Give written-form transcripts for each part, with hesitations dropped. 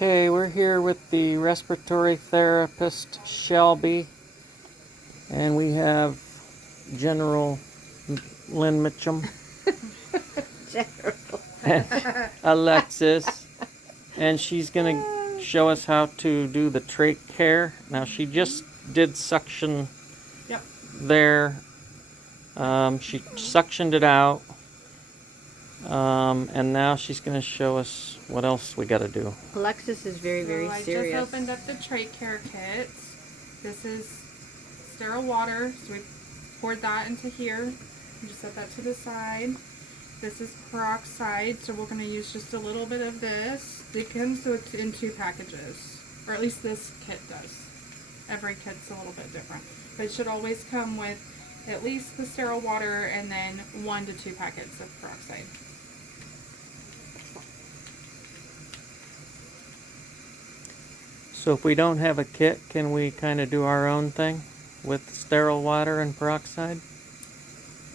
Okay, we're here with the respiratory therapist Shelby, and we have General Lynn Mitchum and Alexis, and she's gonna show us how to do the trach care. Now she just did suction there. She suctioned it out, and now she's gonna show us what else we got to do. Alexis is very serious. I just opened up the trach care kit. This is sterile water, so we poured that into here. You just set that to the side. This is peroxide, so we're going to use just a little bit of this. It comes in 2 packages, or at least this kit does. Every kit's a little bit different, but it should always come with at least the sterile water and then 1 to 2 packets of peroxide. So if we don't have a kit, can we kind of do our own thing with sterile water and peroxide?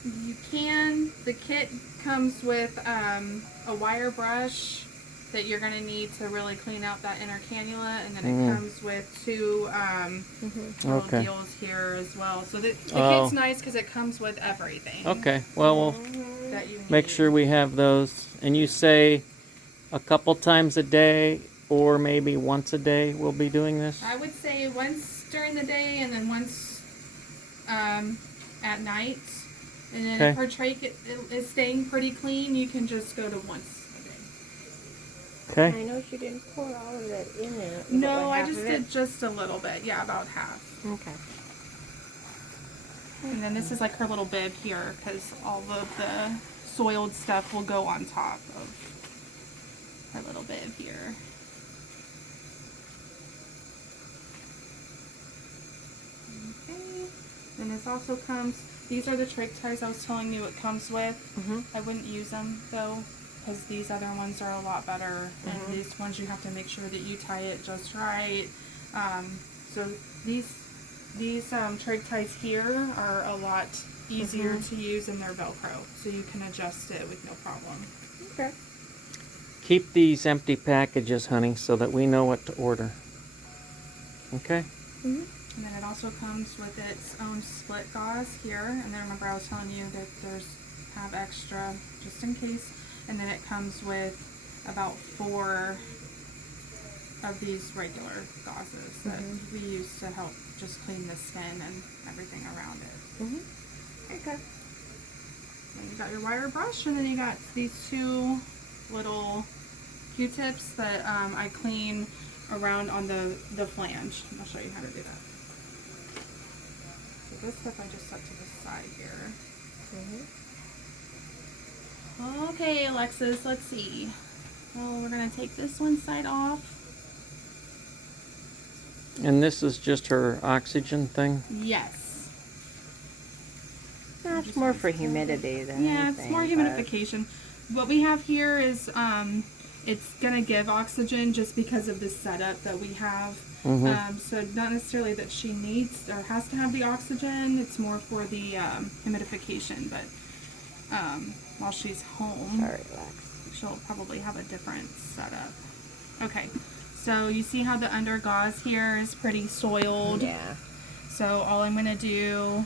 You can. The kit comes with a wire brush that you're going to need to really clean out that inner cannula, and then it comes with 2 little deals here as well. So the kit's nice because it comes with everything. Okay, well, we'll that you need. make sure we have those. And you say a couple times a day, or maybe once a day we'll be doing this? I would say once during the day and then once at night. And then if her trach is staying pretty clean, you can just go to once a day. Okay. I know she didn't pour all of it in there. No, I just did just a little bit. Yeah, about half. Okay. And then this is like her little bib here, because all of the soiled stuff will go on top of her little bib here. Okay. Then this also comes, these are the trach ties I was telling you it comes with. I wouldn't use them though, because these other ones are a lot better. And these ones you have to make sure that you tie it just right. So these trach ties here are a lot easier to use, and they're Velcro, so you can adjust it with no problem. Okay. Keep these empty packages, honey, so that we know what to order. Okay? And then it also comes with its own split gauze here. And then remember I was telling you that have extra just in case. And then it comes with about 4 of these regular gauzes that we use to help just clean the skin and everything around it. Okay. Then you got your wire brush, and then you got these 2 little Q-tips that I clean around on the flange. I'll show you how to do that. So this stuff I just set to the side here. Okay, Alexis, let's see. Well, we're going to take this one side off. And this is just her oxygen thing? Yes. That's more for humidity than anything. It's more humidification. What we have here is it's going to give oxygen just because of the setup that we have. So not necessarily that she needs or has to have the oxygen. It's more for the humidification. But while she's home, she'll probably have a different setup. Okay. So you see how the under gauze here is pretty soiled? Yeah. So all I'm going to do,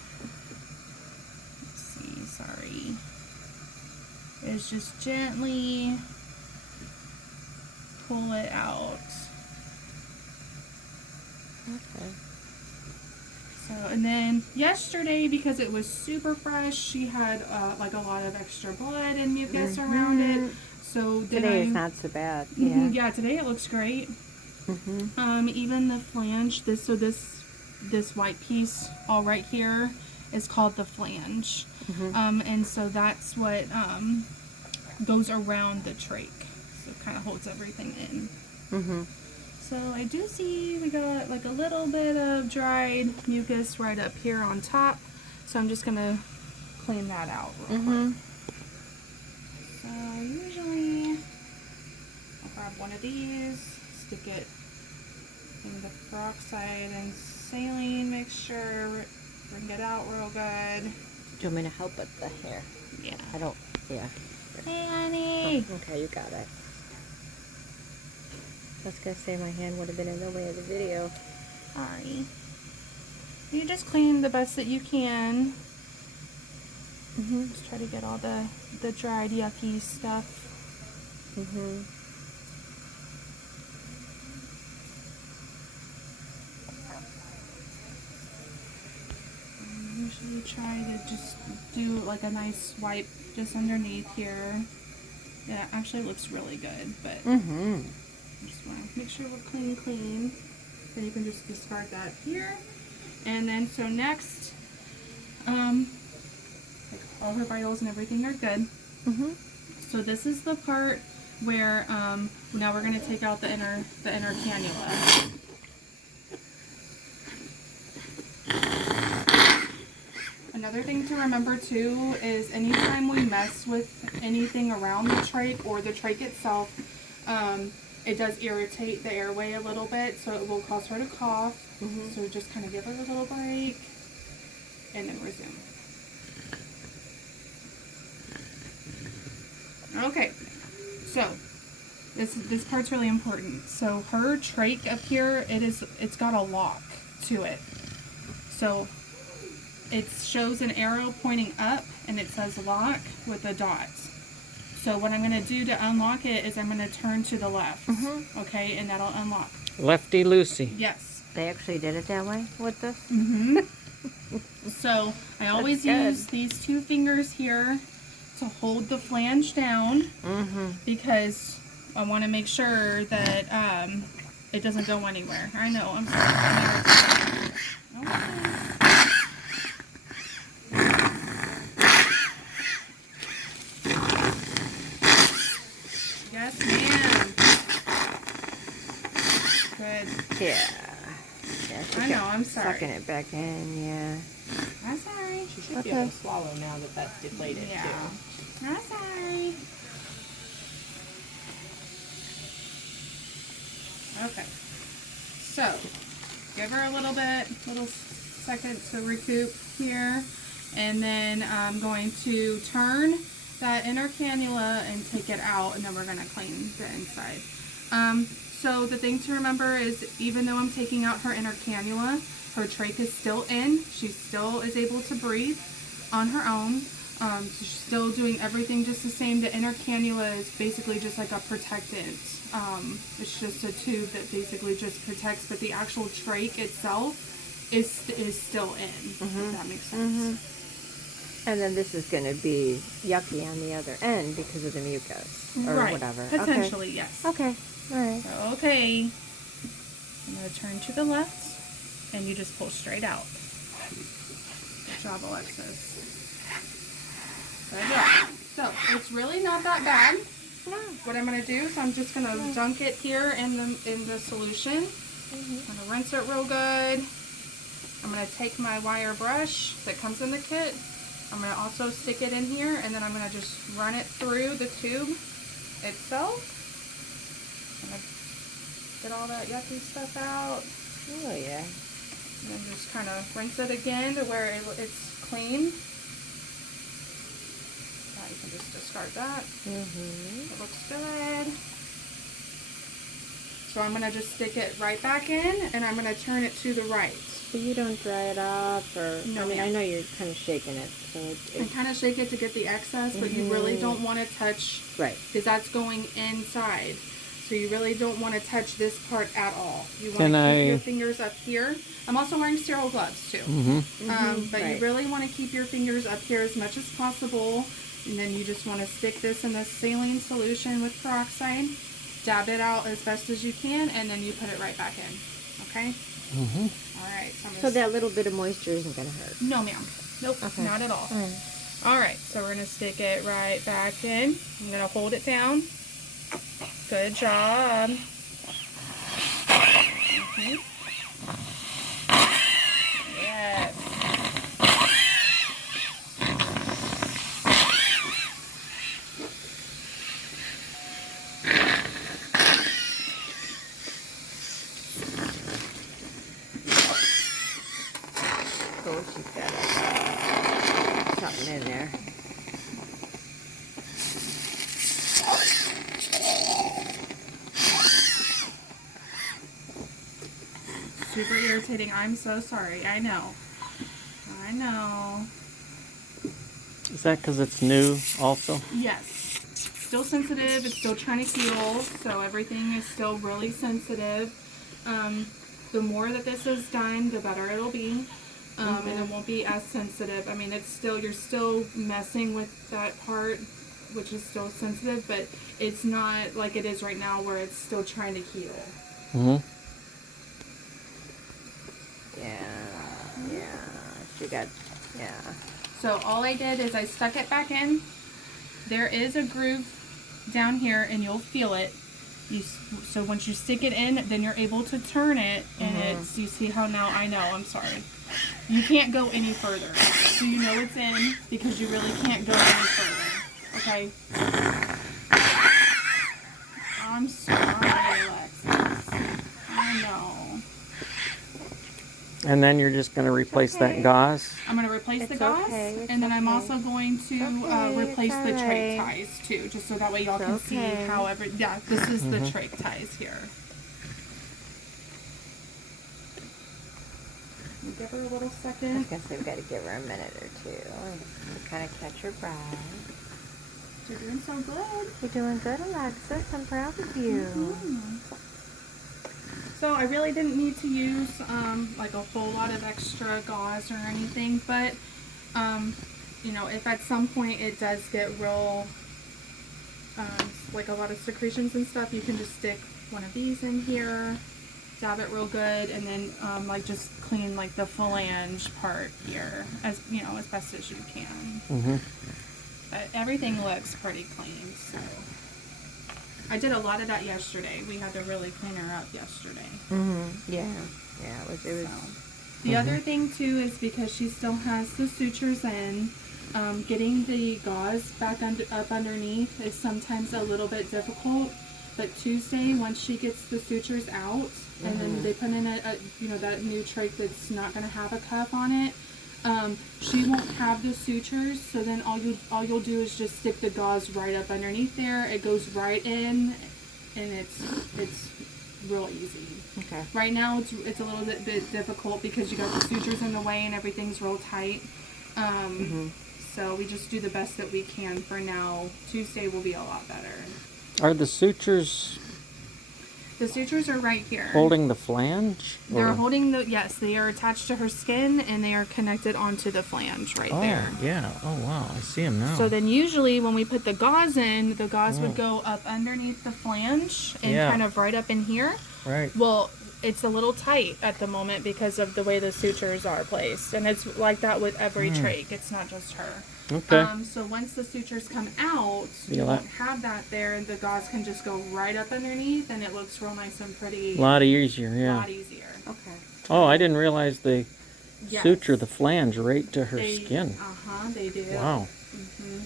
is just gently pull it out. Okay. So, and then yesterday, because it was super fresh, she had like a lot of extra blood and mucus around it. So today is not so bad. Yeah. Today it looks great. Even the flange, this white piece all right here is called the flange. And so that's what goes around the trach. So it kind of holds everything in. So I do see we got like a little bit of dried mucus right up here on top. So I'm just going to clean that out real quick. So usually I'll grab one of these, stick it in the peroxide and saline, make sure wring it out real good. Do you want me to help with the hair? Yeah. Yeah. Hey, honey. Okay, you got it. was gonna say my hand would have been in the way of the video. Sorry. You just clean the best that you can. Just try to get all the dried, yucky stuff. Usually try to just do like a nice wipe just underneath here. Yeah, actually looks really good, but I just want to make sure we're clean. Then you can just discard that here. And then so next, like all her vitals and everything are good. So this is the part where now we're going to take out the inner cannula. Another thing to remember too is anytime we mess with anything around the trach or the trach itself, it does irritate the airway a little bit, so it will cause her to cough. So just kind of give her a little break and then resume. Okay, so this part's really important. So her trach up here, it's got a lock to it. So it shows an arrow pointing up and it says lock with a dot. So what I'm going to do to unlock it is I'm going to turn to the left. Okay, and that'll unlock. Lefty loosey. Yes. They actually did it that way with this? So I always use these two fingers here to hold the flange down because I want to make sure that it doesn't go anywhere. I know, I'm sorry. Yes, ma'am. Good. Yeah. I know, I'm sorry. Sucking it back in, yeah. I'm sorry. She should be able to swallow now that that's deflated too. I'm sorry. Okay. So, give her a little second to recoup here. And then I'm going to turn that inner cannula and take it out, and then we're going to clean the inside. So the thing to remember is even though I'm taking out her inner cannula, her trach is still in. She still is able to breathe on her own. So she's still doing everything just the same. The inner cannula is basically just like a protectant. It's just a tube that basically just protects, but the actual trach itself is still in, if that makes sense. And then this is going to be yucky on the other end because of the mucus or whatever. Potentially, yes. Okay. All right. So, okay. I'm going to turn to the left, and you just pull straight out. Good job, Alexis. Good job. So, it's really not that bad. No. What I'm going to do is I'm just going to dunk it here in the solution. I'm going to rinse it real good. I'm going to take my wire brush that comes in the kit. I'm going to also stick it in here, and then I'm going to just run it through the tube itself. I'm going to get all that yucky stuff out. Oh, yeah. And then just kind of rinse it again to where it's clean. You can just discard that. It looks good. So I'm going to just stick it right back in, and I'm going to turn it to the right. So you don't dry it off, or No, I mean, ma'am. I know you're kind of shaking it, so And kind of shake it to get the excess, but you really don't want to touch, because that's going inside. So you really don't want to touch this part at all. You want to keep your fingers up here. I'm also wearing sterile gloves too. But you really want to keep your fingers up here as much as possible. And then you just want to stick this in the saline solution with peroxide, dab it out as best as you can, and then you put it right back in. Okay? All right. So that little bit of moisture isn't going to hurt? No, ma'am. Nope, not at all. All right, so we're going to stick it right back in. I'm going to hold it down. Good job. Yes. Cool, she's got something in there. super irritating. I'm so sorry. I know. I know. Is that because it's new also? Yes. Still sensitive. It's still trying to heal, so everything is still really sensitive. The more that this is done, the better it'll be. And it won't be as sensitive. I mean, you're still messing with that part, which is still sensitive, but it's not like it is right now where it's still trying to heal. Mm-hmm. Yeah. She got, yeah. So all I did is I stuck it back in. There is a groove down here, and you'll feel it. So once you stick it in, then you're able to turn it, and you see how now I know, I'm sorry. You can't go any further. So you know it's in because you really can't go any further. Okay? I'm sorry, Alexis. I know. And then you're just going to replace that gauze? I'm going to replace the It's gauze, okay, it's and then I'm okay. also going to Okay, replace it's the trach alright. ties too, just so that way y'all It's can see okay. how yeah, this is the trach ties here. Give her a little I was second. gonna say we've got to give her a minute or two to kind of catch her breath. You're doing so good. You're doing good, Alexis. I'm proud of you. So I really didn't need to use like a whole lot of extra gauze or anything, but you know, if at some point it does get real like a lot of secretions and stuff, you can just stick one of these in here, dab it real good, and then like just clean like the phalange part here as you know, as best as you can. Mm-hmm. But everything looks pretty clean, so I did a lot of that yesterday. We had to really clean her up yesterday. Yeah. It was. So. The other thing too is because she still has the sutures in, getting the gauze back up underneath is sometimes a little bit difficult. But Tuesday, once she gets the sutures out, and then they put in a you know, that new trach that's not going to have a cuff on it, she won't have the sutures. So then all you'll do is just stick the gauze right up underneath there. It goes right in, and it's real easy. Okay. Right now it's a little bit difficult because you got the sutures in the way and everything's real tight. So we just do the best that we can for now. Tuesday will be a lot better. Are the sutures The sutures are right here. holding the flange? They're or- holding yes, they are attached to her skin and they are connected onto the flange right Oh, there. yeah. Oh, wow. I see them now. So then usually when we put the gauze in, the gauze would go up underneath the flange and Yeah. kind of right up in here. Right. Well, it's a little tight at the moment because of the way the sutures are placed. And it's like that with every trach. It's not just her. Okay. So once the sutures come out, You you like- won't have that there. And the gauze can just go right up underneath and it looks real nice and pretty. A lot easier, A yeah. lot easier. Okay. Oh, I didn't realize they Yes. suture the flange right to her They, skin. they do. Wow. Mhm.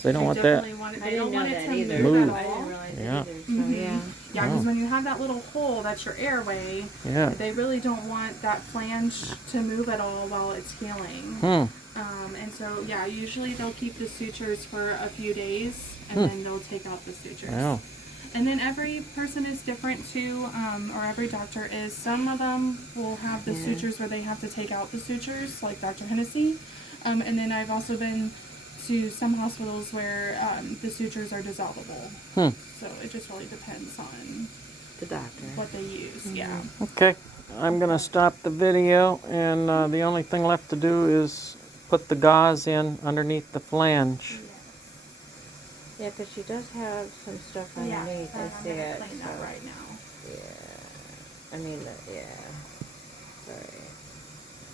So they don't want that. definitely want it, I they didn't don't know want it that to either. Move. move I at all. didn't realize Yeah. that either. So Yeah, because Oh. when you have that little hole, that's your airway. Yeah. They really don't want that flange to move at all while it's healing. And so, yeah, usually they'll keep the sutures for a few days, and then they'll take out the sutures. Wow. And then every person is different too, or every doctor is. Some of them will have the sutures where they have to take out the sutures, like Dr. Hennessy. And then I've also been to some hospitals where the sutures are dissolvable. So it just really depends on The doctor. what they use. Yeah. Okay. I'm going to stop the video, and the only thing left to do is put the gauze in underneath the flange. Yeah, because she does have some stuff Yeah, underneath. and I I'm see gonna it. clean So, that right now. yeah. I mean, yeah.